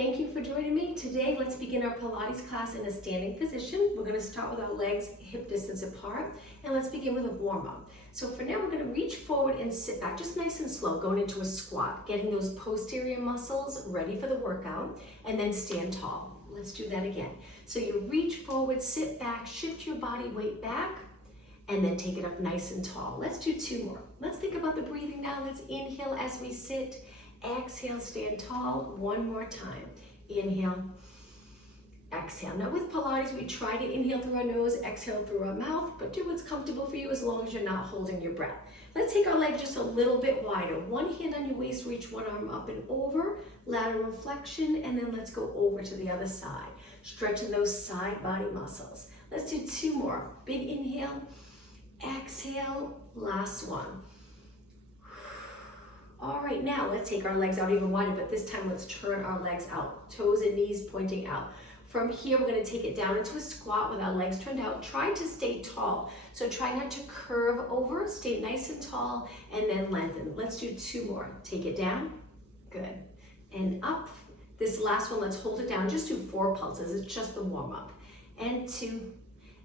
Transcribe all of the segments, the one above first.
Thank you for joining me. Today, let's begin our Pilates class in a standing position. We're going to start with our legs hip distance apart, and let's begin with a warm-up. So for now, we're going to reach forward and sit back, just nice and slow, going into a squat, getting those posterior muscles ready for the workout, and then stand tall. Let's do that again. So you reach forward, sit back, shift your body weight back, and then take it up nice and tall. Let's do two more. Let's think about the breathing now. Let's inhale as we sit. Exhale, stand tall. One more time. Inhale, exhale. Now with Pilates, we try to inhale through our nose, exhale through our mouth, but do what's comfortable for you as long as you're not holding your breath. Let's take our legs just a little bit wider. One hand on your waist, reach one arm up and over, lateral flexion, and then let's go over to the other side, stretching those side body muscles. Let's do two more. Big inhale, exhale, last one. All right, now let's take our legs out even wider, but this time let's turn our legs out, toes and knees pointing out. From here, we're gonna take it down into a squat with our legs turned out, trying to stay tall. So try not to curve over, stay nice and tall, and then lengthen. Let's do two more. Take it down, good, and up. This last one, let's hold it down, just do 4 pulses, it's just the warm up. And 2,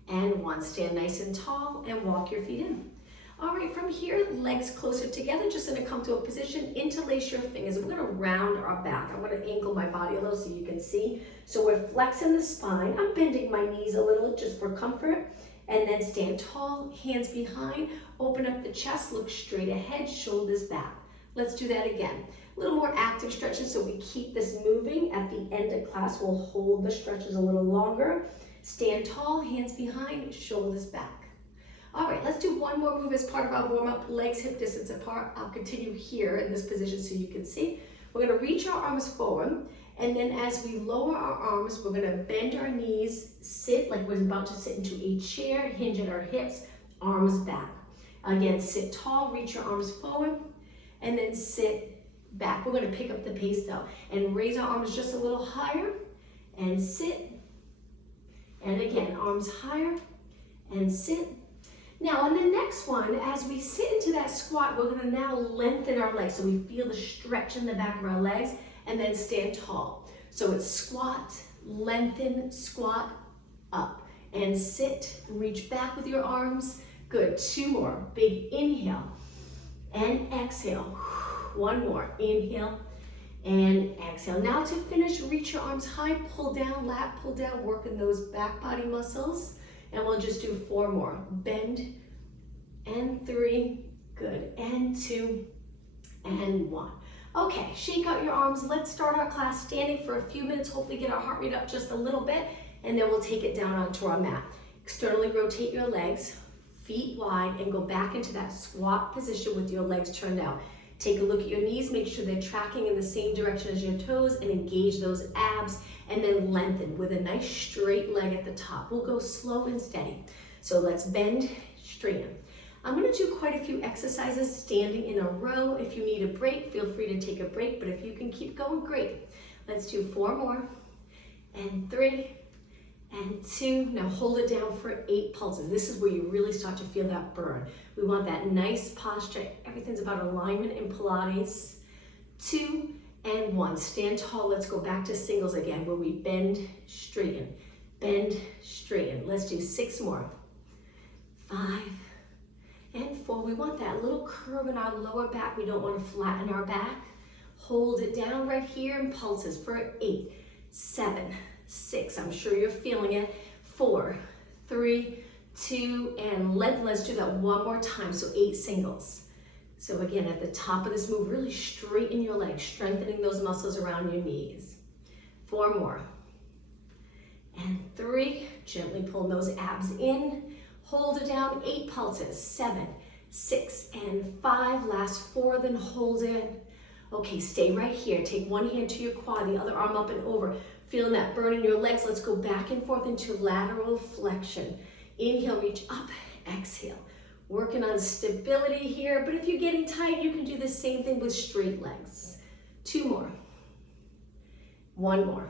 and 1. Stand nice and tall and walk your feet in. All right, from here, legs closer together, just in a comfortable position. Interlace your fingers. We're gonna round our back. I'm gonna angle my body a little so you can see. So we're flexing the spine. I'm bending my knees a little just for comfort. And then stand tall, hands behind. Open up the chest, look straight ahead, shoulders back. Let's do that again. A little more active stretches so we keep this moving. At the end of class, we'll hold the stretches a little longer. Stand tall, hands behind, shoulders back. All right, let's do one more move as part of our warm-up, legs hip distance apart. I'll continue here in this position so you can see. We're gonna reach our arms forward, and then as we lower our arms, we're gonna bend our knees, sit like we're about to sit into a chair, hinge at our hips, arms back. Again, sit tall, reach your arms forward, and then sit back. We're gonna pick up the pace though, and raise our arms just a little higher, and sit. And again, arms higher, and sit. Now on the next one, as we sit into that squat, we're gonna now lengthen our legs so we feel the stretch in the back of our legs, and then stand tall. So it's squat, lengthen, squat, up, and sit, reach back with your arms. Good, 2 more. Big inhale and exhale. One more, inhale and exhale. Now to finish, reach your arms high, pull down, lat pull down, working those back body muscles. And we'll just do 4 more. Bend, and 3, good, and 2, and 1. Okay, shake out your arms. Let's start our class standing for a few minutes, hopefully get our heart rate up just a little bit, and then we'll take it down onto our mat. Externally rotate your legs, feet wide, and go back into that squat position with your legs turned out. Take a look at your knees, make sure they're tracking in the same direction as your toes, and engage those abs, and then lengthen with a nice straight leg at the top. We'll go slow and steady. So let's bend, straighten. I'm gonna do quite a few exercises standing in a row. If you need a break, feel free to take a break, but if you can keep going, great. Let's do 4 more, and 3, and 2. Now hold it down for 8 pulses. This is where you really start to feel that burn. We want that nice posture. Everything's about alignment in Pilates. 2, and 1. Stand tall. Let's go back to singles again, where we bend, straighten, bend, straighten. Let's do 6 more. 5, and 4. We want that little curve in our lower back. We don't want to flatten our back. Hold it down right here in pulses for 8, 7, 6. I'm sure you're feeling it. 4, 3, 2, and lengthen. Let's do that one more time. So 8 singles. So again, at the top of this move, really straighten your legs, strengthening those muscles around your knees. 4 more. And 3, gently pull those abs in. Hold it down, 8 pulses. 7, 6, and 5. Last 4, then hold it. Okay, stay right here. Take one hand to your quad, the other arm up and over. Feeling that burn in your legs. Let's go back and forth into lateral flexion. Inhale, reach up, exhale. Working on stability here, but if you're getting tight, you can do the same thing with straight legs. 2 more. 1 more.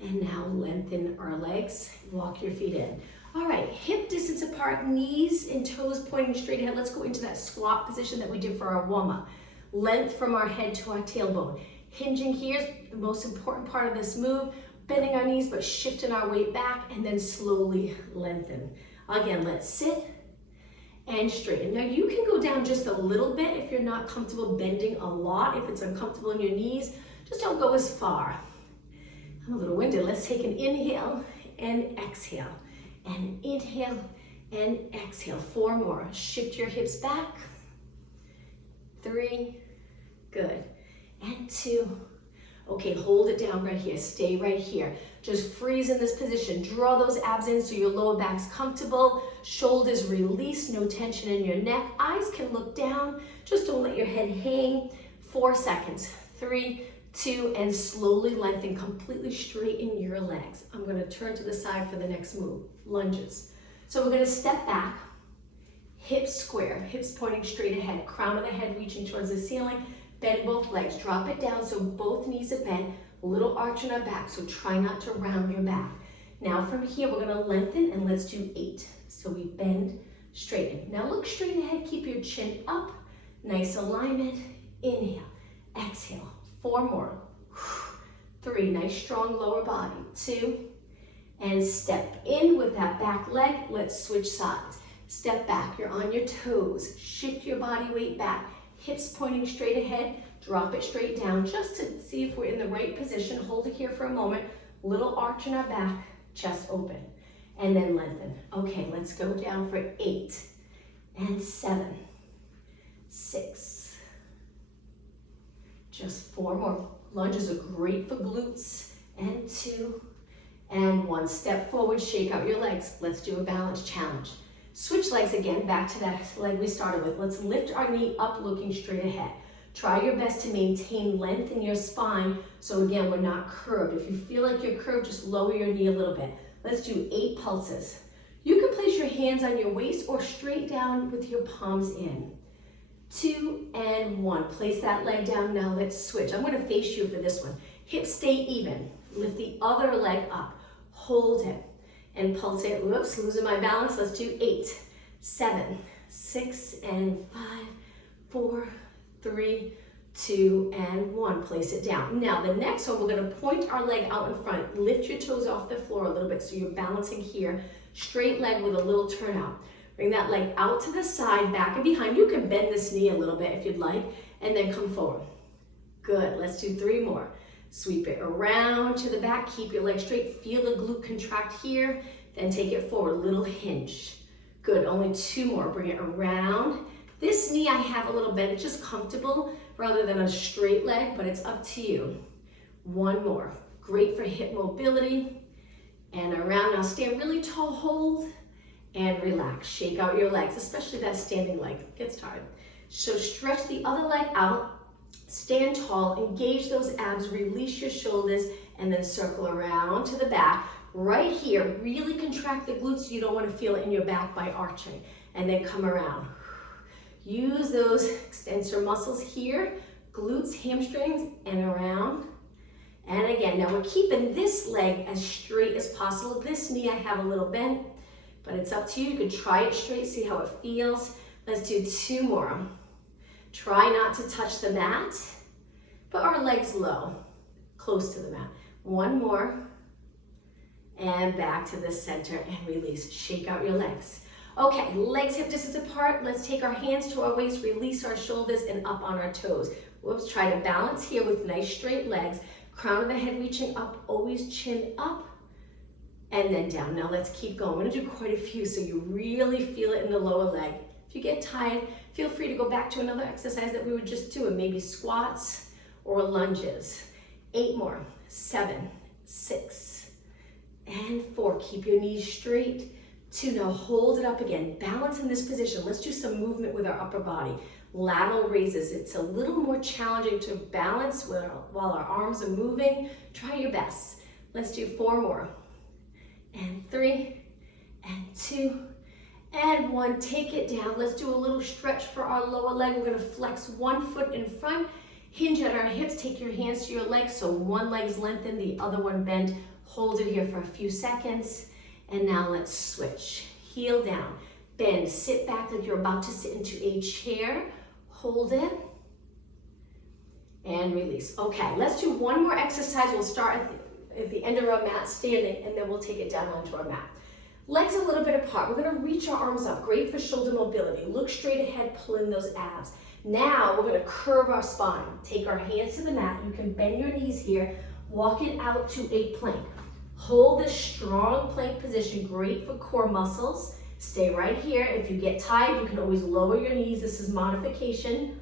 And now lengthen our legs, walk your feet in. All right, hip distance apart, knees and toes pointing straight ahead. Let's go into that squat position that we did for our warm-up. Length from our head to our tailbone. Hinging here is the most important part of this move, bending our knees but shifting our weight back and then slowly lengthen. Again, let's sit and straighten. Now you can go down just a little bit if you're not comfortable bending a lot. If it's uncomfortable in your knees, just don't go as far. I'm a little winded. Let's take an inhale and exhale. And inhale and exhale. 4 more. Shift your hips back. 3. Good. And 2. Okay, hold it down right here. Stay right here. Just freeze in this position. Draw those abs in so your lower back's comfortable. Shoulders release, no tension in your neck. Eyes can look down. Just don't let your head hang. 4 seconds. 3, 2, and slowly lengthen, completely straighten your legs. I'm gonna turn to the side for the next move, lunges. So we're gonna step back, hips square, hips pointing straight ahead, crown of the head reaching towards the ceiling, bend both legs, drop it down so both knees are bent, a little arch in our back, so try not to round your back. Now from here, we're gonna lengthen and let's do 8. So we bend, straighten. Now look straight ahead, keep your chin up, nice alignment, inhale, exhale. 4 more. 3, nice strong lower body. 2, and step in with that back leg. Let's switch sides. Step back, you're on your toes. Shift your body weight back. Hips pointing straight ahead. Drop it straight down just to see if we're in the right position. Hold it here for a moment. Little arch in our back, chest open. And then lengthen. Okay, let's go down for 8 and 7, 6. Just 4 more. Lunges are great for glutes. And 2, and 1. Step forward, shake out your legs. Let's do a balance challenge. Switch legs again, back to that leg we started with. Let's lift our knee up, looking straight ahead. Try your best to maintain length in your spine, so again, we're not curved. If you feel like you're curved, just lower your knee a little bit. Let's do 8 pulses. You can place your hands on your waist or straight down with your palms in. 2 and 1. Place that leg down. Now let's switch. I'm going to face you for this one. Hips stay even. Lift the other leg up. Hold it and pulse it. Whoops, losing my balance. Let's do 8, 7, 6, and 5, 4, 3, 2, and 1. Place it down. Now the next one, we're going to point our leg out in front. Lift your toes off the floor a little bit so you're balancing here. Straight leg with a little turn out. Bring that leg out to the side, back and behind. You can bend this knee a little bit if you'd like, and then come forward. Good, let's do 3 more. Sweep it around to the back, keep your leg straight, feel the glute contract here, then take it forward, little hinge. Good, only 2 more, bring it around. This knee I have a little bent, it's just comfortable rather than a straight leg, but it's up to you. 1 more, great for hip mobility. And around, now stand really tall, hold, and relax. Shake out your legs, especially that standing leg, gets tired. So stretch the other leg out, stand tall, engage those abs, release your shoulders, and then circle around to the back. Right here, really contract the glutes so you don't want to feel it in your back by arching. And then come around. Use those extensor muscles here, glutes, hamstrings, and around. And again, now we're keeping this leg as straight as possible. This knee I have a little bent, but it's up to you. You can try it straight, see how it feels. Let's do 2 more. Try not to touch the mat, but our legs low, close to the mat. 1 more, and back to the center and release. Shake out your legs. Okay, legs hip distance apart. Let's take our hands to our waist, release our shoulders, and up on our toes. Whoops, try to balance here with nice straight legs. Crown of the head reaching up, always chin up, and then down. Now let's keep going. We're gonna do quite a few so you really feel it in the lower leg. If you get tired, feel free to go back to another exercise that we were just doing, maybe squats or lunges. 8 more, 7, 6, and 4. Keep your knees straight. 2, now hold it up again. Balance in this position. Let's do some movement with our upper body. Lateral raises. It's a little more challenging to balance while our arms are moving. Try your best. Let's do 4 more. And 3, and 2, and 1. Take it down. Let's do a little stretch for our lower leg. We're gonna flex 1 foot in front, hinge at our hips, take your hands to your legs, so one leg's lengthened, the other one bent. Hold it here for a few seconds, and now let's switch. Heel down, bend, sit back like you're about to sit into a chair. Hold it, and release. Okay, let's do one more exercise. We'll start at the end of our mat standing, and then we'll take it down onto our mat. Legs a little bit apart. We're gonna reach our arms up. Great for shoulder mobility. Look straight ahead, pull in those abs. Now we're gonna curve our spine. Take our hands to the mat. You can bend your knees here. Walk it out to a plank. Hold this strong plank position. Great for core muscles. Stay right here. If you get tired, you can always lower your knees. This is modification.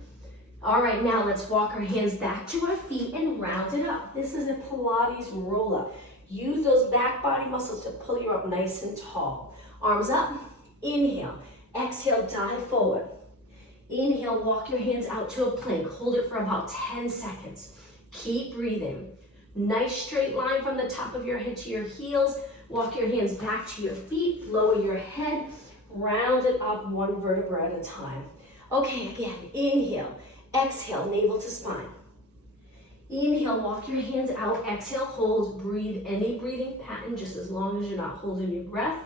All right, now let's walk our hands back to our feet and round it up. This is a Pilates roll up. Use those back body muscles to pull you up nice and tall. Arms up, inhale. Exhale, dive forward. Inhale, walk your hands out to a plank. Hold it for about 10 seconds. Keep breathing. Nice straight line from the top of your head to your heels. Walk your hands back to your feet. Lower your head. Round it up one vertebra at a time. Okay, again, inhale. Exhale, navel to spine. Inhale, walk your hands out. Exhale, hold. Breathe any breathing pattern just as long as you're not holding your breath.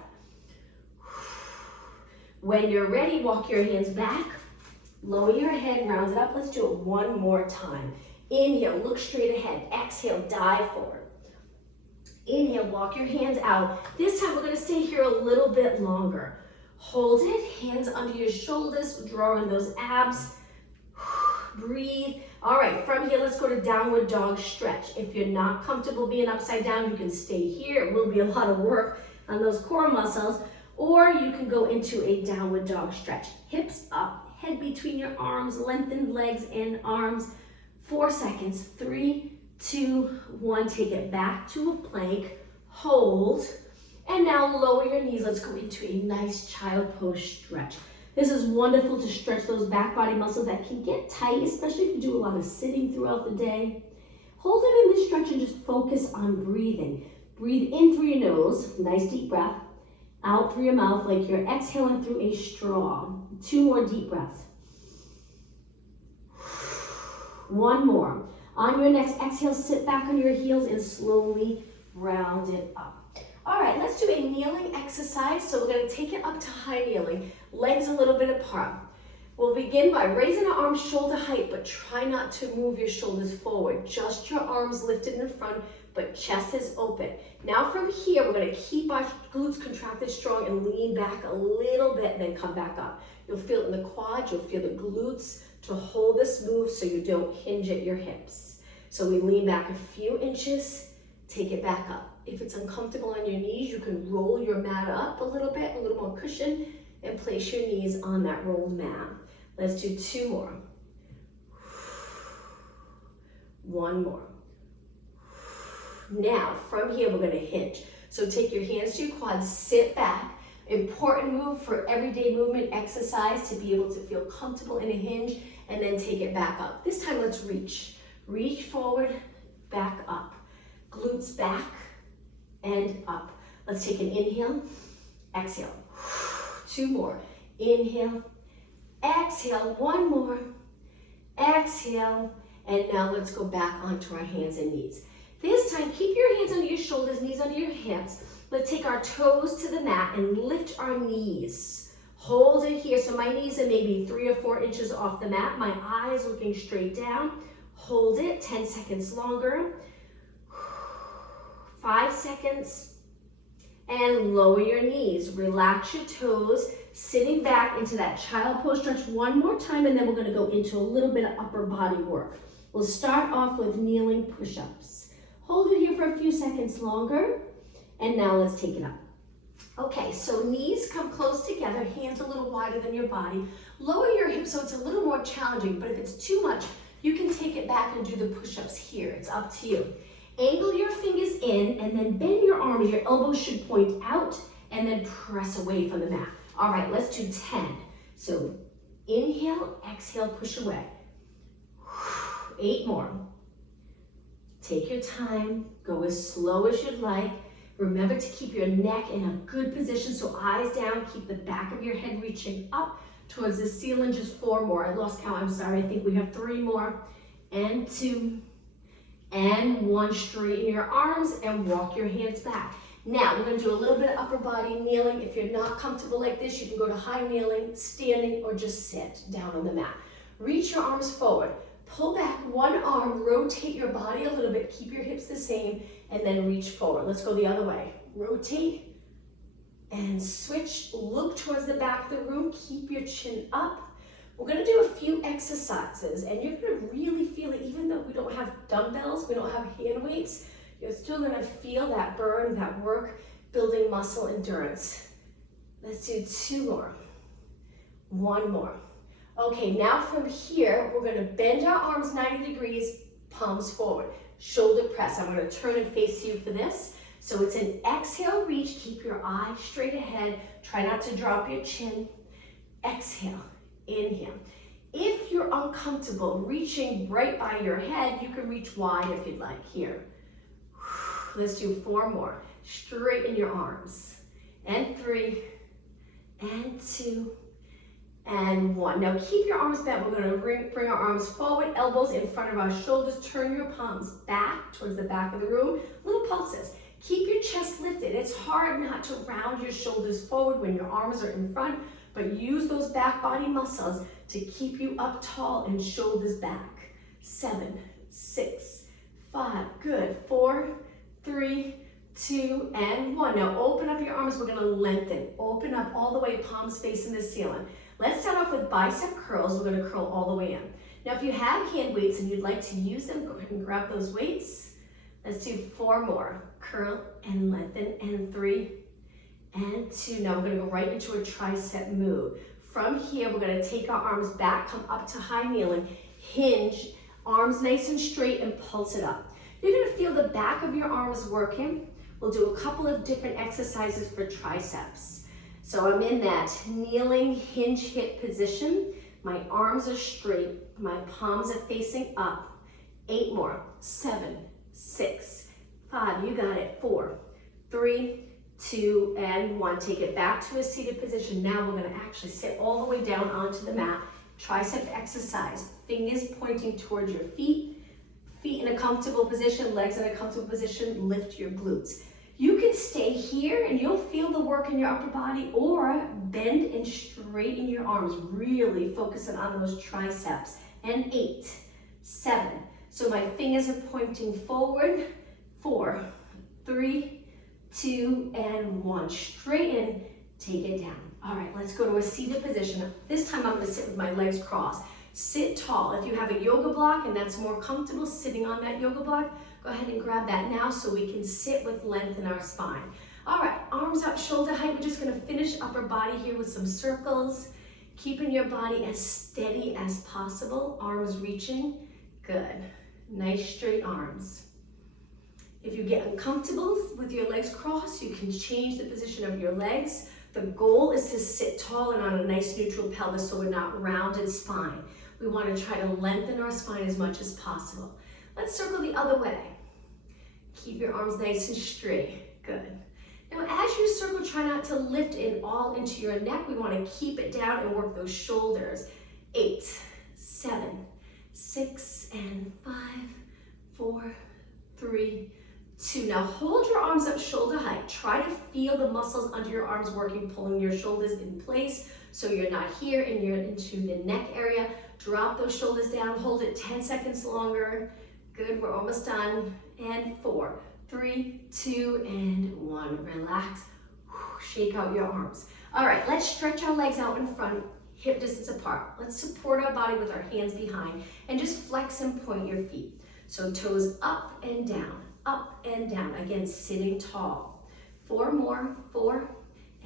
When you're ready, walk your hands back. Lower your head, round it up. Let's do it one more time. Inhale, look straight ahead. Exhale, dive forward. Inhale, walk your hands out. This time we're gonna stay here a little bit longer. Hold it, hands under your shoulders, draw in those abs. Breathe. All right, from here, let's go to downward dog stretch. If you're not comfortable being upside down, you can stay here. It will be a lot of work on those core muscles, or you can go into a downward dog stretch. Hips up, head between your arms, lengthen legs and arms. 4 seconds, 3, 2, 1. Take it back to a plank, hold, and now lower your knees. Let's go into a nice child pose stretch. This is wonderful to stretch those back body muscles that can get tight, especially if you do a lot of sitting throughout the day. Hold it in this stretch and just focus on breathing. Breathe in through your nose, nice deep breath. Out through your mouth like you're exhaling through a straw. 2 more deep breaths. 1 more. On your next exhale, sit back on your heels and slowly round it up. All right, let's do a kneeling exercise. So we're gonna take it up to high kneeling, legs a little bit apart. We'll begin by raising our arms shoulder height, but try not to move your shoulders forward. Just your arms lifted in front, but chest is open. Now from here, we're gonna keep our glutes contracted strong and lean back a little bit, then come back up. You'll feel it in the quads, you'll feel the glutes to hold this move so you don't hinge at your hips. So we lean back a few inches, take it back up. If it's uncomfortable on your knees, you can roll your mat up a little bit, a little more cushion, and place your knees on that rolled mat. Let's do 2 more. 1 more. Now, from here, we're gonna hinge. So take your hands to your quads, sit back. Important move for everyday movement exercise to be able to feel comfortable in a hinge, and then take it back up. This time, let's reach. Reach forward, back up. Glutes back and up. Let's take an inhale, exhale. 2 more. Inhale, exhale. 1 more. Exhale. And now let's go back onto our hands and knees. This time, keep your hands under your shoulders, knees under your hips. Let's take our toes to the mat and lift our knees. Hold it here. So my knees are maybe 3 or 4 inches off the mat. My eyes looking straight down. Hold it, 10 seconds longer. 5 seconds. And lower your knees. Relax your toes. Sitting back into that child pose stretch one more time, and then we're gonna go into a little bit of upper body work. We'll start off with kneeling push-ups. Hold it here for a few seconds longer. And now let's take it up. Okay, so knees come close together, hands a little wider than your body. Lower your hips so it's a little more challenging, but if it's too much, you can take it back and do the push-ups here. It's up to you. Angle your fingers in and then bend your arms. Your elbows should point out and then press away from the mat. All right, let's do 10. So inhale, exhale, push away. 8 more. Take your time, go as slow as you'd like. Remember to keep your neck in a good position, so eyes down, keep the back of your head reaching up towards the ceiling. Just 4 more. I lost count, I'm sorry. I think we have 3 more. And 2, and 1. Straighten your arms and walk your hands back. Now, we're gonna do a little bit of upper body kneeling. If you're not comfortable like this, you can go to high kneeling, standing, or just sit down on the mat. Reach your arms forward. Pull back one arm, rotate your body a little bit, keep your hips the same, and then reach forward. Let's go the other way. Rotate and switch. Look towards the back of the room. Keep your chin up. We're gonna do a few exercises, and you're gonna really feel it. Even though we don't have dumbbells, we don't have hand weights, you're still gonna feel that burn, that work, building muscle endurance. Let's do 2 more. 1 more. Okay, now from here, we're gonna bend our arms 90 degrees, palms forward. Shoulder press. I'm gonna turn and face you for this. So it's an exhale, reach. Keep your eyes straight ahead. Try not to drop your chin. Exhale, inhale. If you're uncomfortable reaching right by your head, you can reach wide if you'd like. Here. Let's do 4 more. Straighten your arms. And 3, and 2, and 1. Now keep your arms bent. We're gonna bring our arms forward, elbows in front of our shoulders. Turn your palms back towards the back of the room. Little pulses. Keep your chest lifted. It's hard not to round your shoulders forward when your arms are in front, but use those back body muscles to keep you up tall and shoulders back. 7, 6, 5, good. 4, 3, 2, and 1. Now open up your arms. We're gonna lengthen. Open up all the way, palms facing the ceiling. Let's start off with bicep curls. We're gonna curl all the way in. Now if you have hand weights and you'd like to use them, go ahead and grab those weights. Let's do 4 more. Curl and lengthen, and 3, and 2. Now we're gonna go right into a tricep move. From here, we're gonna take our arms back, come up to high kneeling, hinge, arms nice and straight, and pulse it up. You're gonna feel the back of your arms working. We'll do a couple of different exercises for triceps. So I'm in that kneeling hinge hip position. My arms are straight, my palms are facing up. 8 more. 7, 6, 5, you got it. 4, 3, 2, and 1. Take it back to a seated position. Now we're gonna actually sit all the way down onto the mat. Tricep exercise. Fingers pointing towards your feet. Feet in a comfortable position, legs in a comfortable position. Lift your glutes. You can stay here and you'll feel the work in your upper body, or bend and straighten your arms, really focusing on those triceps. And 8, 7. So my fingers are pointing forward. 4, 3, 2, and 1. Straighten, take it down. All right, let's go to a seated position. This time I'm gonna sit with my legs crossed. Sit tall. If you have a yoga block and that's more comfortable sitting on that yoga block, go ahead and grab that now so we can sit with length in our spine. All right, arms up, shoulder height. We're just gonna finish upper body here with some circles, keeping your body as steady as possible. Arms reaching, good. Nice straight arms. If you get uncomfortable with your legs crossed, you can change the position of your legs. The goal is to sit tall and on a nice neutral pelvis so we're not rounded spine. We want to try to lengthen our spine as much as possible. Let's circle the other way. Keep your arms nice and straight. Good. Now as you circle, try not to lift in all into your neck. We want to keep it down and work those shoulders. 8, 7, 6, and 5, 4, 3, 2. Now hold your arms up shoulder height. Try to feel the muscles under your arms working, pulling your shoulders in place so you're not here and you're into the neck area. Drop those shoulders down, hold it 10 seconds longer. Good, we're almost done. And 4, 3, 2, and 1. Relax, shake out your arms. All right, let's stretch our legs out in front, hip distance apart. Let's support our body with our hands behind and just flex and point your feet. So toes up and down. Up and down, again, sitting tall. 4 more, 4,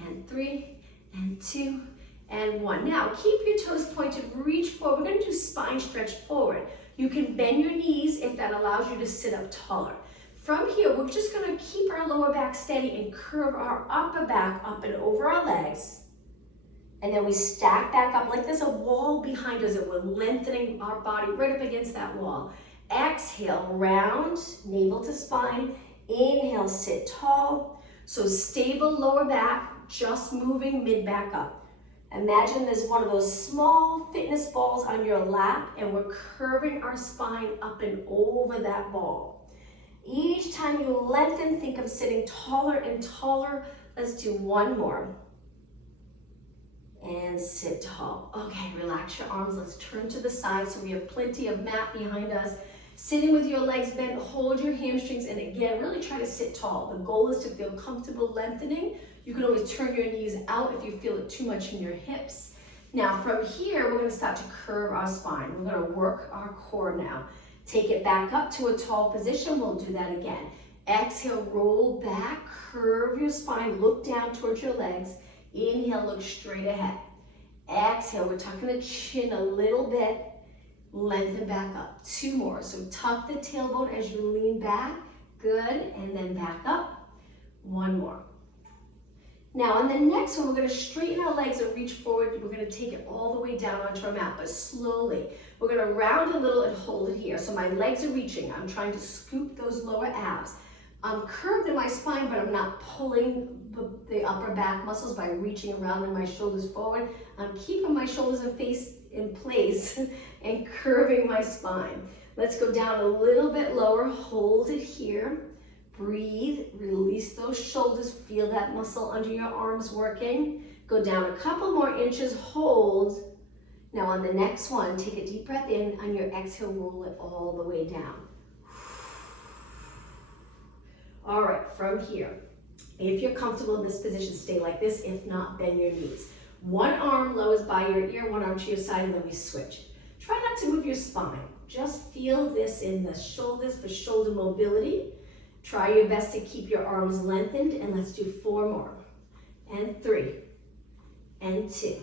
and 3, and 2, and 1. Now, keep your toes pointed, reach forward. We're gonna do spine stretch forward. You can bend your knees if that allows you to sit up taller. From here, we're just gonna keep our lower back steady and curve our upper back up and over our legs. And then we stack back up like there's a wall behind us and we're lengthening our body right up against that wall. Exhale, round, navel to spine. Inhale, sit tall. So stable lower back, just moving mid back up. Imagine there's one of those small fitness balls on your lap and we're curving our spine up and over that ball. Each time you lengthen, think of sitting taller and taller. Let's do 1 more. and sit tall. Okay, relax your arms. Let's turn to the side so we have plenty of mat behind us. Sitting with your legs bent, hold your hamstrings, and again, really try to sit tall. The goal is to feel comfortable lengthening. You can always turn your knees out if you feel it too much in your hips. Now from here, we're gonna start to curve our spine. We're gonna work our core now. Take it back up to a tall position. We'll do that again. Exhale, roll back, curve your spine, look down towards your legs. Inhale, look straight ahead. Exhale, we're tucking the chin a little bit. Lengthen back up. 2 more. So tuck the tailbone as you lean back. Good. And then back up. 1 more. Now on the next one, we're going to straighten our legs and reach forward. We're going to take it all the way down onto our mat, but slowly. We're going to round a little and hold it here. So my legs are reaching. I'm trying to scoop those lower abs. I'm curved in my spine, but I'm not pulling the upper back muscles by reaching around in my shoulders forward. I'm keeping my shoulders and face in place and curving my spine. Let's go down a little bit lower. Hold it here. Breathe, release those shoulders, feel that muscle under your arms working. Go down a couple more inches, hold. Now on the next one, take a deep breath in. On your exhale, roll it all the way down. All right, from here, if you're comfortable in this position, stay like this. If not, bend your knees. One arm lowers by your ear, one arm to your side, and then we switch. Try not to move your spine. Just feel this in the shoulders for shoulder mobility. Try your best to keep your arms lengthened, and let's do 4 more. And 3, and 2,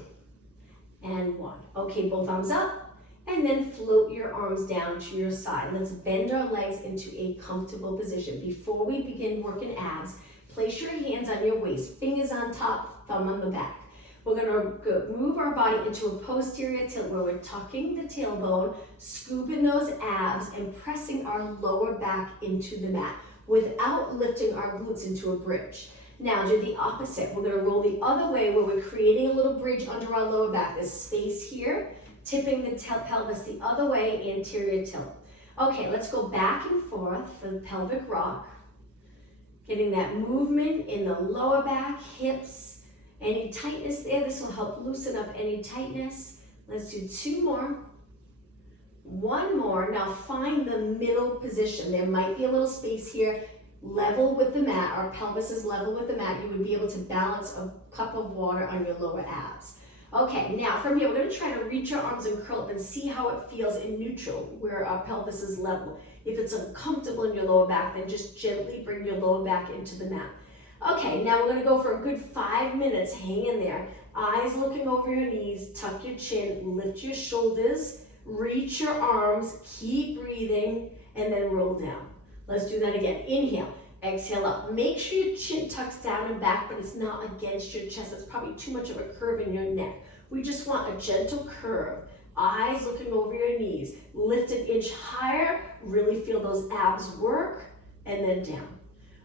and 1. Okay, both arms up, and then float your arms down to your side. Let's bend our legs into a comfortable position. Before we begin working abs, place your hands on your waist, fingers on top, thumb on the back. We're gonna move our body into a posterior tilt where we're tucking the tailbone, scooping those abs, and pressing our lower back into the mat without lifting our glutes into a bridge. Now do the opposite. We're gonna roll the other way where we're creating a little bridge under our lower back. There's space here, tipping the pelvis the other way, anterior tilt. Okay, let's go back and forth for the pelvic rock. Getting that movement in the lower back, hips. Any tightness there, this will help loosen up any tightness. Let's do 2 more. 1 more. Now find the middle position. There might be a little space here, level with the mat. Our pelvis is level with the mat. You would be able to balance a cup of water on your lower abs. Okay, now from here, we're going to try to reach our arms and curl up and see how it feels in neutral, where our pelvis is level. If it's uncomfortable in your lower back, then just gently bring your lower back into the mat. Okay, now we're going to go for a good 5 minutes. Hang in there. Eyes looking over your knees, tuck your chin, lift your shoulders, reach your arms, keep breathing, and then roll down. Let's do that again. Inhale, exhale up. Make sure your chin tucks down and back, but it's not against your chest. That's probably too much of a curve in your neck. We just want a gentle curve. Eyes looking over your knees. Lift an inch higher. Really feel those abs work, and then down.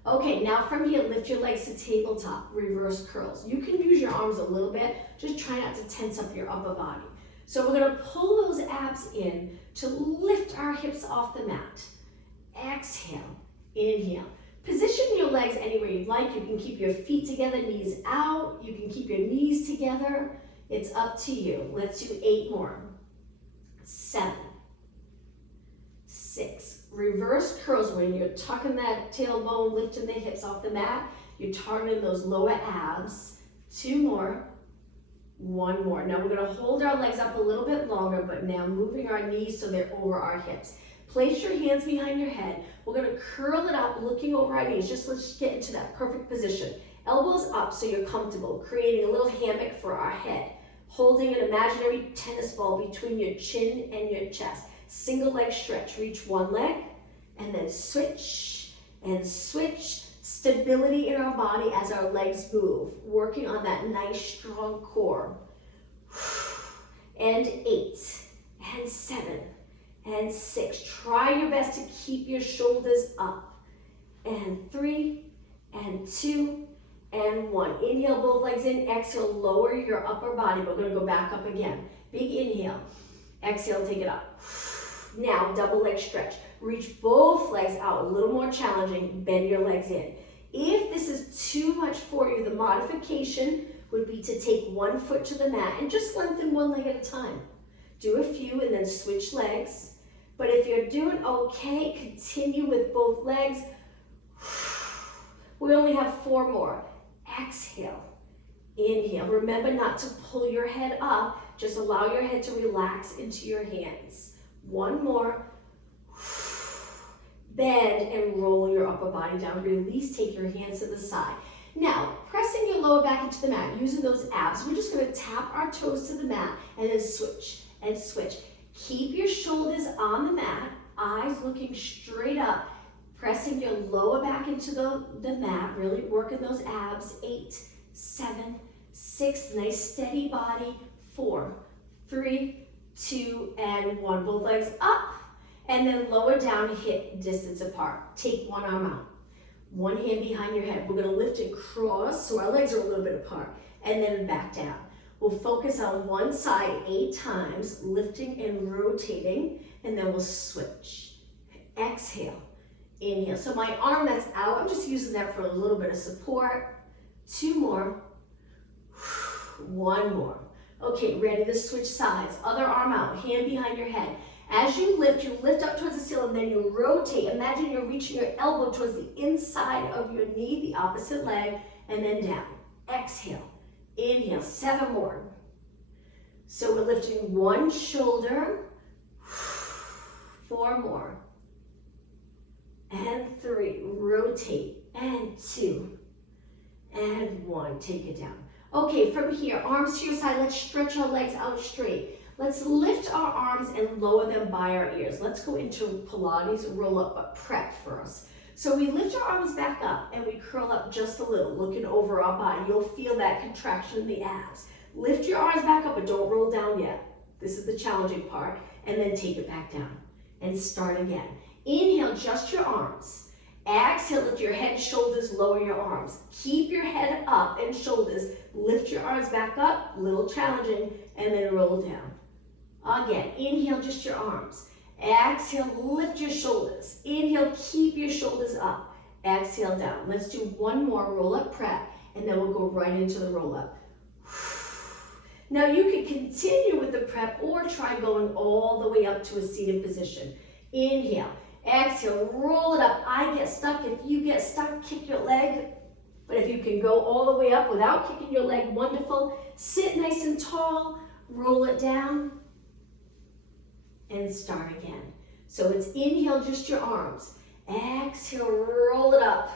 Okay, now from here, lift your legs to tabletop, reverse curls. You can use your arms a little bit. Just try not to tense up your upper body. So we're gonna pull those abs in to lift our hips off the mat. Exhale, inhale. Position your legs anywhere you'd like. You can keep your feet together, knees out. You can keep your knees together. It's up to you. Let's do 8 more. 7, 6. Reverse curls when you're tucking that tailbone, lifting the hips off the mat. You're targeting those lower abs. 2 more. 1 more. Now we're going to hold our legs up a little bit longer, but now moving our knees so they're over our hips. Place your hands behind your head. We're going to curl it up, looking over our knees. Just let's get into that perfect position. Elbows up so you're comfortable, creating a little hammock for our head. Holding an imaginary tennis ball between your chin and your chest. Single leg stretch. Reach one leg and then switch and switch. Stability in our body as our legs move. Working on that nice strong core. And 8 and 7 and 6. Try your best to keep your shoulders up. And 3 and 2 and 1. Inhale, both legs in. Exhale, lower your upper body. We're going to go back up again. Big inhale. Exhale, take it up. Now, double leg stretch. Reach both legs out. A little more challenging. Bend your legs in. If this is too much for you, the modification would be to take one foot to the mat and just lengthen one leg at a time. Do a few and then switch legs. But if you're doing okay, continue with both legs. We only have 4 more. Exhale, inhale. Remember not to pull your head up, just allow your head to relax into your hands. 1 more. Bend and roll your upper body down. Release, take your hands to the side. Now, pressing your lower back into the mat, using those abs, we're just gonna tap our toes to the mat and then switch and switch. Keep your shoulders on the mat, eyes looking straight up, pressing your lower back into the mat, really working those abs. 8, 7, 6, nice steady body. 4, 3, 2, and 1. Both legs up, and then lower down, hip distance apart. Take one arm out. One hand behind your head. We're gonna lift and cross, so our legs are a little bit apart, and then back down. We'll focus on one side 8 times, lifting and rotating, and then we'll switch. Exhale, inhale. So my arm that's out, I'm just using that for a little bit of support. 2 more, 1 more. Okay, ready to switch sides. Other arm out, hand behind your head. As you lift up towards the ceiling, then you rotate. Imagine you're reaching your elbow towards the inside of your knee, the opposite leg, and then down. Exhale. Inhale, 7 more. So we're lifting one shoulder, 4 more, and 3, rotate, and 2, and 1, take it down. Okay, from here, arms to your side, let's stretch our legs out straight. Let's lift our arms and lower them by our ears. Let's go into Pilates, roll up, but prep first. So we lift our arms back up and we curl up just a little, looking over our body. You'll feel that contraction in the abs. Lift your arms back up, but don't roll down yet. This is the challenging part. And then take it back down and start again. Inhale, just your arms. Exhale, lift your head, shoulders, lower your arms. Keep your head up and shoulders. Lift your arms back up, little challenging, and then roll down. Again, inhale, just your arms. Exhale, lift your shoulders. Inhale, keep your shoulders up. Exhale, down. Let's do one more roll up prep, and then we'll go right into the roll up. Now you can continue with the prep or try going all the way up to a seated position. Inhale, exhale, roll it up. I get stuck. If you get stuck, kick your leg. But if you can go all the way up without kicking your leg, wonderful. Sit nice and tall, roll it down, and start again. So it's inhale, just your arms. Exhale, roll it up.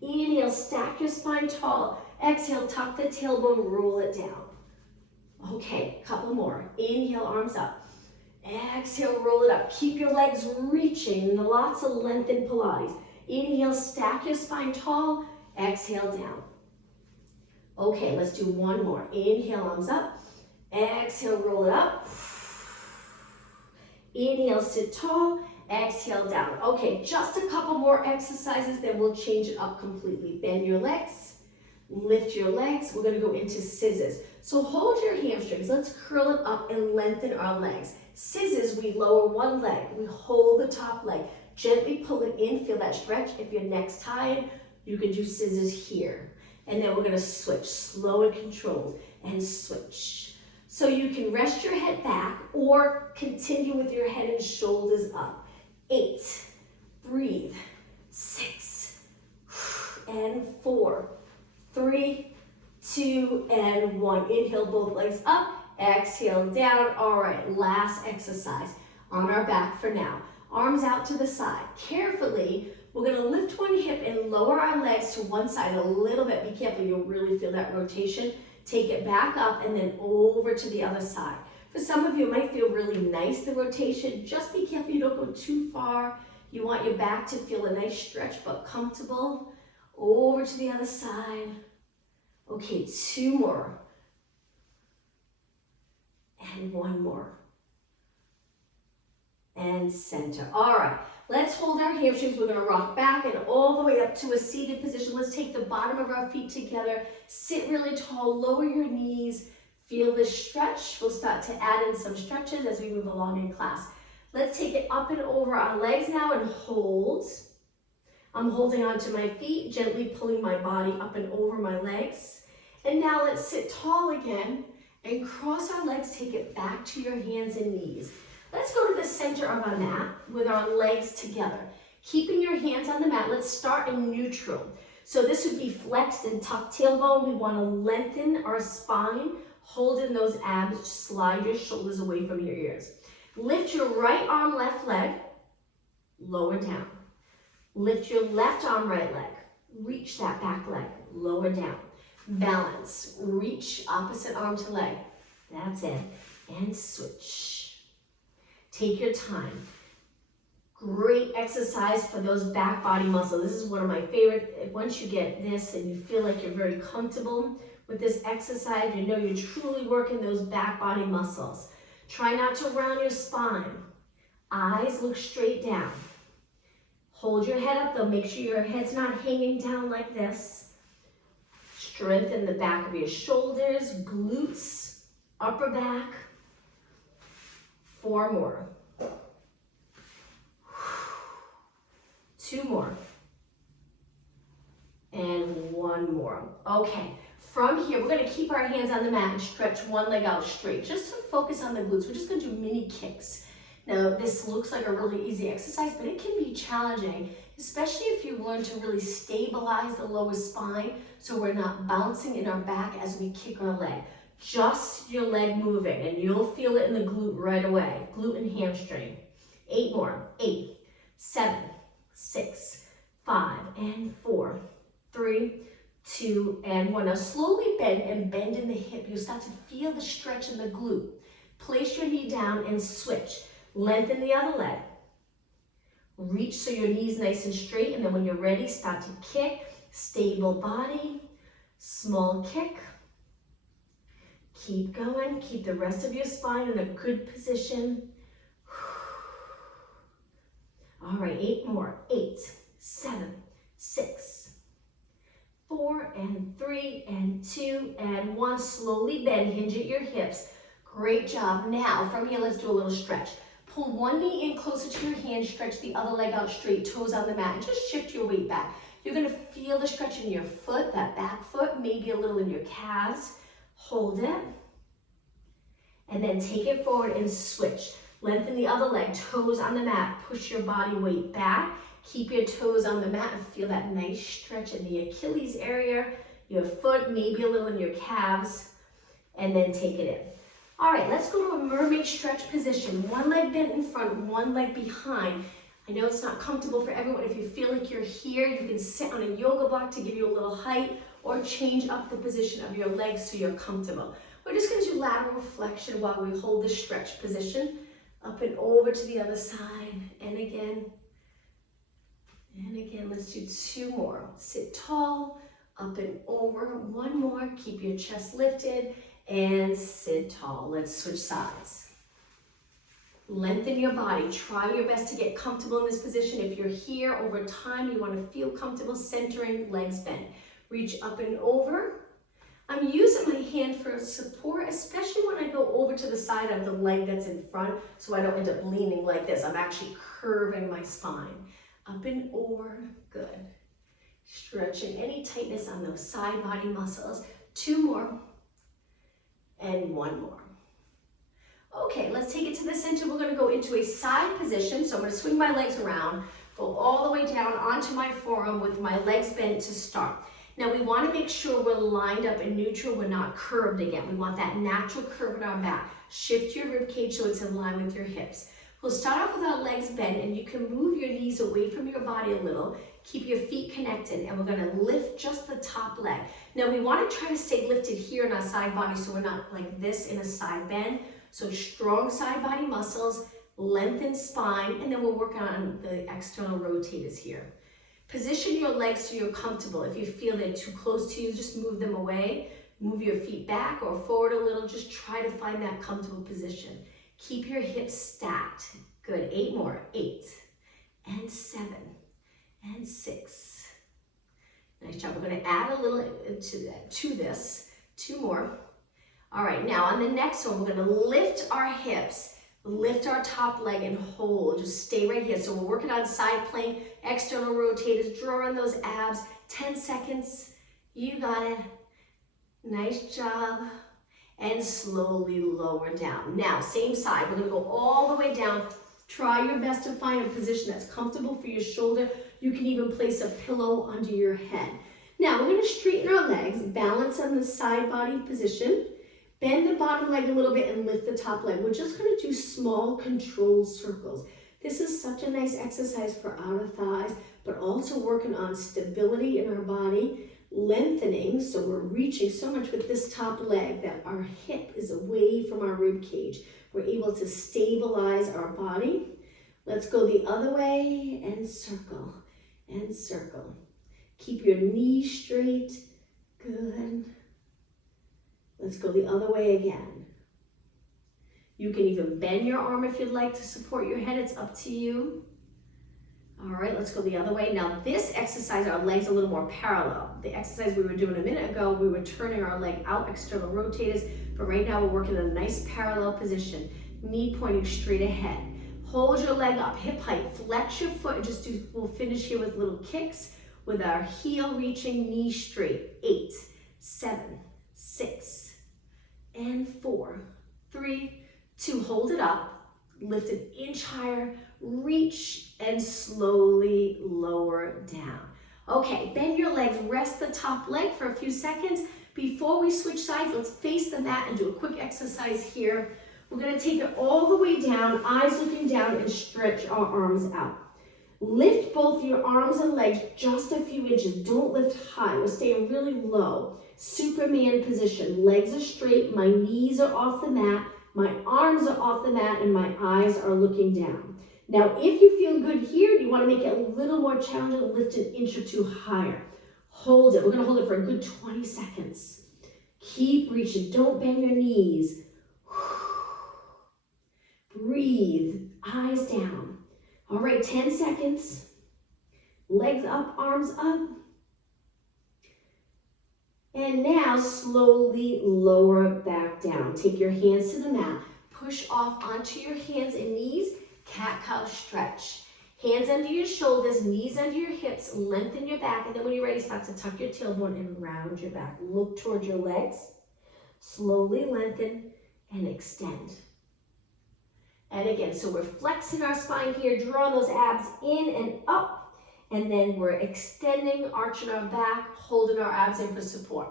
Inhale, stack your spine tall. Exhale, tuck the tailbone, roll it down. Okay, couple more. Inhale, arms up. Exhale, roll it up. Keep your legs reaching, lots of length in Pilates. Inhale, stack your spine tall. Exhale, down. Okay, let's do one more. Inhale, arms up. Exhale, roll it up. Inhale, sit tall. Exhale, down. Okay, just a couple more exercises, then we'll change it up completely. Bend your legs, lift your legs. We're gonna go into scissors. So hold your hamstrings. Let's curl it up and lengthen our legs. Scissors, we lower one leg. We hold the top leg. Gently pull it in, feel that stretch. If your neck's tired, you can do scissors here. And then we're gonna switch, slow and controlled, and switch. So you can rest your head back or continue with your head and shoulders up. 8, breathe, 6, and 4, 3, 2, and 1. Inhale, both legs up, exhale, down. All right, last exercise on our back for now. Arms out to the side. Carefully, we're gonna lift one hip and lower our legs to one side a little bit. Be careful, you'll really feel that rotation. Take it back up and then over to the other side. For some of you, it might feel really nice, the rotation. Just be careful you don't go too far. You want your back to feel a nice stretch but comfortable. Over to the other side. Okay, 2 more. And 1 more. And center. All right, let's hold our hamstrings. We're gonna rock back and all the way up to a seated position. Let's take the bottom of our feet together. Sit really tall, lower your knees. Feel the stretch. We'll start to add in some stretches as we move along in class. Let's take it up and over our legs now and hold. I'm holding onto my feet, gently pulling my body up and over my legs. And now let's sit tall again and cross our legs, take it back to your hands and knees. Let's go to the center of our mat with our legs together. Keeping your hands on the mat, let's start in neutral. So this would be flexed and tucked tailbone. We want to lengthen our spine, hold in those abs, slide your shoulders away from your ears. Lift your right arm, left leg, lower down. Lift your left arm, right leg. Reach that back leg, lower down. Balance, reach opposite arm to leg. That's it. And switch. Take your time. Great exercise for those back body muscles. This is one of my favorite. Once you get this and you feel like you're very comfortable with this exercise, you know you're truly working those back body muscles. Try not to round your spine. Eyes look straight down. Hold your head up though. Make sure your head's not hanging down like this. Strengthen the back of your shoulders, glutes, upper back. 4 more. 2 more. And 1 more. Okay, from here, we're gonna keep our hands on the mat and stretch one leg out straight, just to focus on the glutes. We're just gonna do mini kicks. Now, this looks like a really easy exercise, but it can be challenging, especially if you learn to really stabilize the lower spine so we're not bouncing in our back as we kick our leg. Just your leg moving, and you'll feel it in the glute right away. Glute and hamstring. 8 more. 8, 7, 6, 5, and 4, 3, 2, and 1. Now slowly bend and bend in the hip. You'll start to feel the stretch in the glute. Place your knee down and switch. Lengthen the other leg. Reach so your knee's nice and straight, and then when you're ready, start to kick. Stable body, small kick. Keep going. Keep the rest of your spine in a good position. All right, 8 more. 8, 7, 6, 4, and 3, and 2, and 1. Slowly bend, hinge at your hips. Great job. Now, from here, let's do a little stretch. Pull one knee in closer to your hand, stretch the other leg out straight, toes on the mat, and just shift your weight back. You're gonna feel the stretch in your foot, that back foot, maybe a little in your calves. Hold it, and then take it forward and switch. Lengthen the other leg, toes on the mat, push your body weight back. Keep your toes on the mat and feel that nice stretch in the Achilles area, your foot, maybe a little in your calves, and then take it in. All right, let's go to a mermaid stretch position. One leg bent in front, one leg behind. I know it's not comfortable for everyone. If you feel like you're here, you can sit on a yoga block to give you a little height or change up the position of your legs so you're comfortable. We're just gonna do lateral flexion while we hold the stretch position. Up and over to the other side, and again. And again, let's do 2 more. Sit tall, up and over. 1 more, keep your chest lifted, and sit tall. Let's switch sides. Lengthen your body. Try your best to get comfortable in this position. If you're here over time, you want to feel comfortable centering, legs bent. Reach up and over. I'm using my hand for support, especially when I go over to the side of the leg that's in front, so I don't end up leaning like this. I'm actually curving my spine. Up and over, good. Stretching any tightness on those side body muscles. 2 more, and 1 more. Okay, let's take it to the center. We're gonna go into a side position. So I'm gonna swing my legs around, go all the way down onto my forearm with my legs bent to start. Now we wanna make sure we're lined up in neutral, we're not curved again. We want that natural curve in our back. Shift your rib cage so it's in line with your hips. We'll start off with our legs bent, and you can move your knees away from your body a little. Keep your feet connected, and we're gonna lift just the top leg. Now we wanna try to stay lifted here in our side body so we're not like this in a side bend. So strong side body muscles, lengthened spine, and then we'll work on the external rotators here. Position your legs so you're comfortable. If you feel they're too close to you, just move them away. Move your feet back or forward a little. Just try to find that comfortable position. Keep your hips stacked. Good, 8 more. 8, and 7, and 6. Nice job. We're gonna add a little to this. 2 more. All right, now on the next one, we're gonna lift our hips, Lift our top leg and hold. Just stay right here. So we're working on side plank, external rotators, drawing those abs. 10 seconds. You got it. Nice job. And slowly lower down. Now, same side. We're going to go all the way down. Try your best to find a position that's comfortable for your shoulder. You can even place a pillow under your head. Now, we're going to straighten our legs, balance on the side body position. Bend the bottom leg a little bit and lift the top leg. We're just going to do small controlled circles. This is such a nice exercise for outer thighs, but also working on stability in our body, lengthening, so we're reaching so much with this top leg that our hip is away from our rib cage. We're able to stabilize our body. Let's go the other way and circle and circle. Keep your knees straight. Good. Let's go the other way again. You can even bend your arm if you'd like to support your head. It's up to you. All right, let's go the other way. Now this exercise, our legs a little more parallel. The exercise we were doing a minute ago, we were turning our leg out, external rotators, but right now we're working in a nice parallel position. Knee pointing straight ahead. Hold your leg up, hip height, flex your foot, and just do, we'll finish here with little kicks with our heel reaching, knee straight. 8, 7, 6, and 4, 3, 2, hold it up, lift an inch higher, reach, and slowly lower down. Okay, bend your legs, rest the top leg for a few seconds. Before we switch sides, let's face the mat and do a quick exercise here. We're gonna take it all the way down, eyes looking down, and stretch our arms out. Lift both your arms and legs just a few inches. Don't lift high. We're staying really low. Superman position. Legs are straight. My knees are off the mat. My arms are off the mat, and my eyes are looking down. Now, if you feel good here, you want to make it a little more challenging, lift an inch or two higher. Hold it. We're going to hold it for a good 20 seconds. Keep reaching. Don't bend your knees. Breathe. Eyes down. All right, 10 seconds. Legs up, arms up. And now slowly lower back down. Take your hands to the mat. Push off onto your hands and knees. Cat-cow stretch. Hands under your shoulders, knees under your hips. Lengthen your back. And then when you're ready, start to tuck your tailbone and round your back. Look towards your legs. Slowly lengthen and extend. And again, so we're flexing our spine here, drawing those abs in and up, and then we're extending, arching our back, holding our abs in for support.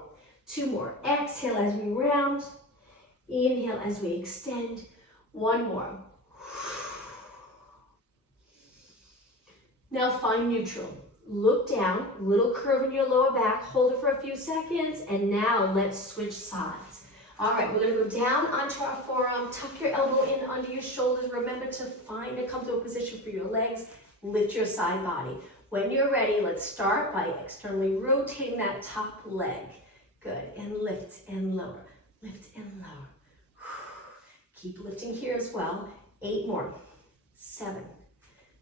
2 more. Exhale as we round. Inhale as we extend. 1 more. Now find neutral. Look down, little curve in your lower back, hold it for a few seconds, and now let's switch sides. All right, we're gonna go down onto our forearm, tuck your elbow in under your shoulders. Remember to find a comfortable position for your legs. Lift your side body. When you're ready, let's start by externally rotating that top leg. Good, and lift and lower, lift and lower. Keep lifting here as well. 8 more, 7,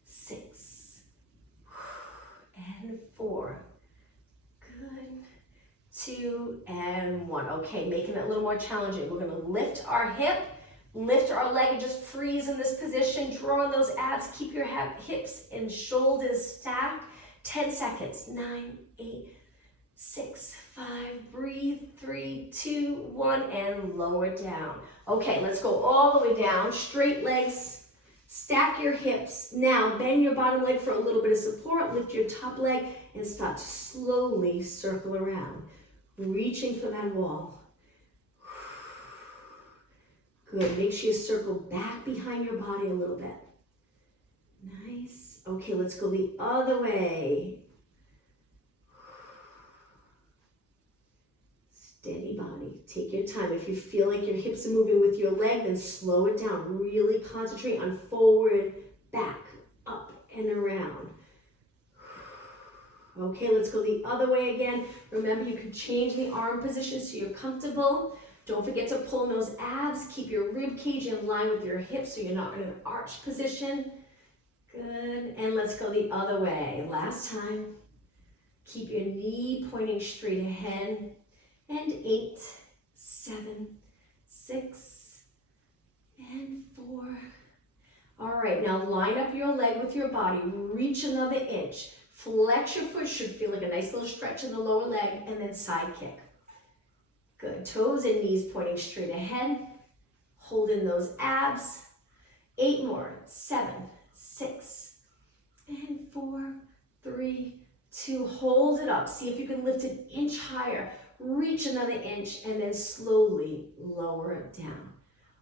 6, and 4. Good. 2 and 1. Okay, making it a little more challenging. We're going to lift our hip, lift our leg, and just freeze in this position. Drawing those abs. Keep your hips and shoulders stacked. 10 seconds. 9, 8, 6, 5. Breathe. 3, 2, 1, and lower down. Okay, let's go all the way down. Straight legs. Stack your hips. Now bend your bottom leg for a little bit of support. Lift your top leg and start to slowly circle around. Reaching for that wall. Good. Make sure you circle back behind your body a little bit. Nice. Okay, let's go the other way. Steady body. Take your time. If you feel like your hips are moving with your leg, then slow it down. Really concentrate on forward, back, up, and around. Okay, let's go the other way again. Remember, you can change the arm position so you're comfortable. Don't forget to pull in those abs. Keep your rib cage in line with your hips so you're not in an arch position. Good. And let's go the other way. Last time. Keep your knee pointing straight ahead. And 8, 7, 6, and 4. All right, now line up your leg with your body. Reach another inch. Flex your foot, should feel like a nice little stretch in the lower leg, and then side kick. Good, toes and knees pointing straight ahead. Hold in those abs. 8 more, 7, 6, and 4, 3, 2. Hold it up. See if you can lift an inch higher. Reach another inch, and then slowly lower it down.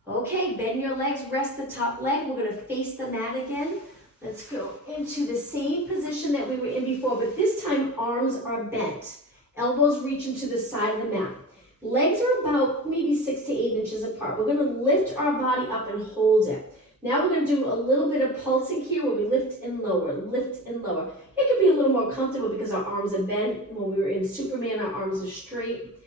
Okay, bend your legs, rest the top leg. We're gonna face the mat again. Let's go into the same position that we were in before, but this time arms are bent. Elbows reach into the side of the mat. Legs are about maybe 6 to 8 inches apart. We're gonna lift our body up and hold it. Now we're gonna do a little bit of pulsing here where we lift and lower, lift and lower. It could be a little more comfortable because our arms are bent. When we were in Superman, our arms are straight.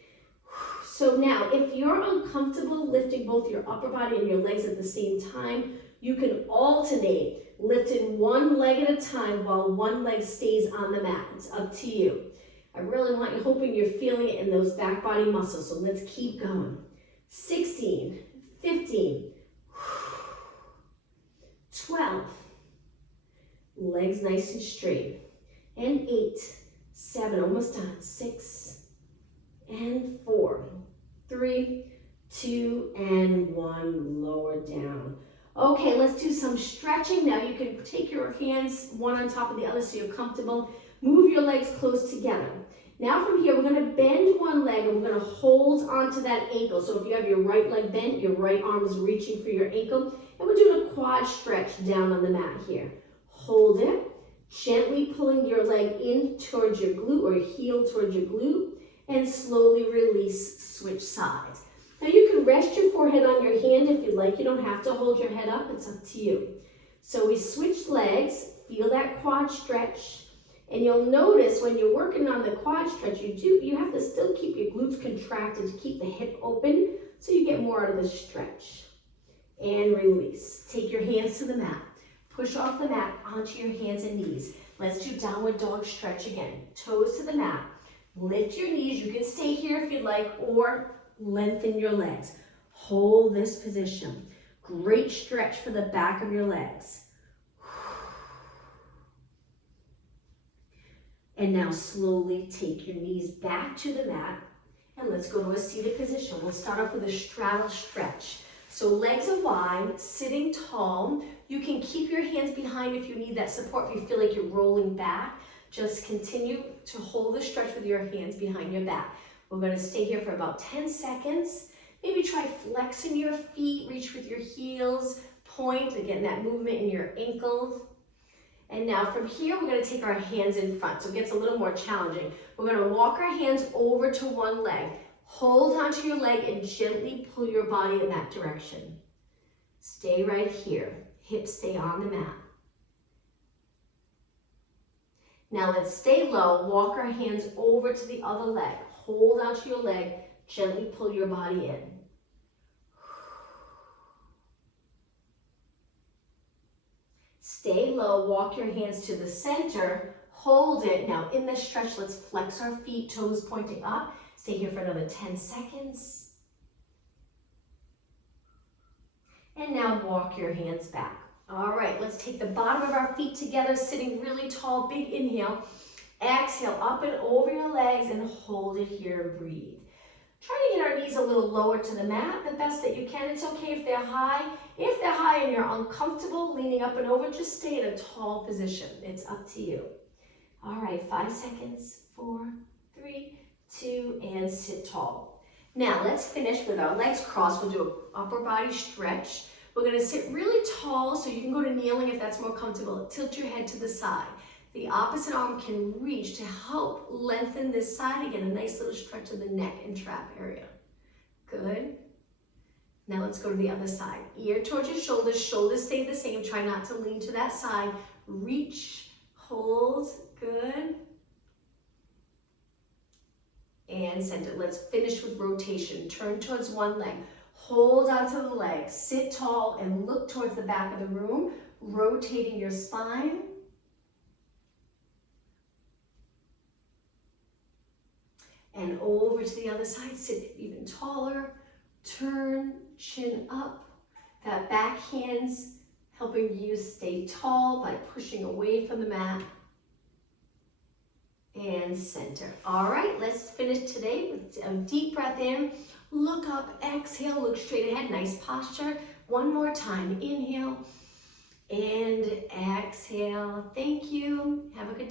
So now, if you're uncomfortable lifting both your upper body and your legs at the same time, you can alternate lifting one leg at a time while one leg stays on the mat. It's up to you. I really want you, hoping you're feeling it in those back body muscles, so let's keep going. 16, 15, 12, legs nice and straight, and 8, 7, almost done, 6, and 4, 3, 2, and 1, lower down. Okay, let's do some stretching. Now you can take your hands one on top of the other so you're comfortable. Move your legs close together. Now from here, we're gonna bend one leg and we're gonna hold onto that ankle. So if you have your right leg bent, your right arm is reaching for your ankle, and we're doing a quad stretch down on the mat here. Hold it, gently pulling your leg in towards your glute or heel towards your glute, and slowly release, switch sides. Now you can rest your forehead on your hand if you'd like. You don't have to hold your head up, it's up to you. So we switch legs, feel that quad stretch, and you'll notice when you're working on the quad stretch, you have to still keep your glutes contracted to keep the hip open so you get more out of the stretch. And release. Take your hands to the mat. Push off the mat onto your hands and knees. Let's do downward dog stretch again. Toes to the mat. Lift your knees. You can stay here if you'd like, or lengthen your legs. Hold this position. Great stretch for the back of your legs. And now slowly take your knees back to the mat and let's go to a seated position. We'll start off with a straddle stretch. So legs are wide, sitting tall. You can keep your hands behind if you need that support. If you feel like you're rolling back, just continue to hold the stretch with your hands behind your back. We're going to stay here for about 10 seconds. Maybe try flexing your feet, reach with your heels, point, again, that movement in your ankles. And now from here, we're going to take our hands in front. So it gets a little more challenging. We're going to walk our hands over to one leg. Hold onto your leg and gently pull your body in that direction. Stay right here. Hips stay on the mat. Now let's stay low. Walk our hands over to the other leg. Hold onto your leg. Gently pull your body in. Stay low, walk your hands to the center, hold it. Now in this stretch, let's flex our feet, toes pointing up. Stay here for another 10 seconds. And now walk your hands back. All right, let's take the bottom of our feet together, sitting really tall, big inhale. Exhale, up and over your legs and hold it here, breathe. Try to get our knees a little lower to the mat, the best that you can. It's okay if they're high. If they're high and you're uncomfortable leaning up and over, just stay in a tall position. It's up to you. All right, 5 seconds, 4, 3, 2, and sit tall. Now let's finish with our legs crossed. We'll do an upper body stretch. We're gonna sit really tall, so you can go to kneeling if that's more comfortable. Tilt your head to the side. The opposite arm can reach to help lengthen this side. Again, a nice little stretch of the neck and trap area. Good. Now let's go to the other side. Ear towards your shoulders. Shoulders stay the same. Try not to lean to that side. Reach, hold. Good. And center. Let's finish with rotation. Turn towards one leg. Hold onto the leg. Sit tall and look towards the back of the room, rotating your spine. And over to the other side, sit even taller, turn, chin up, That back hand's helping you stay tall by pushing away from the mat. And center. All right, let's finish today with a deep breath in. Look up, exhale, look straight ahead, nice posture. One more time, inhale and exhale. Thank you. Have a good day.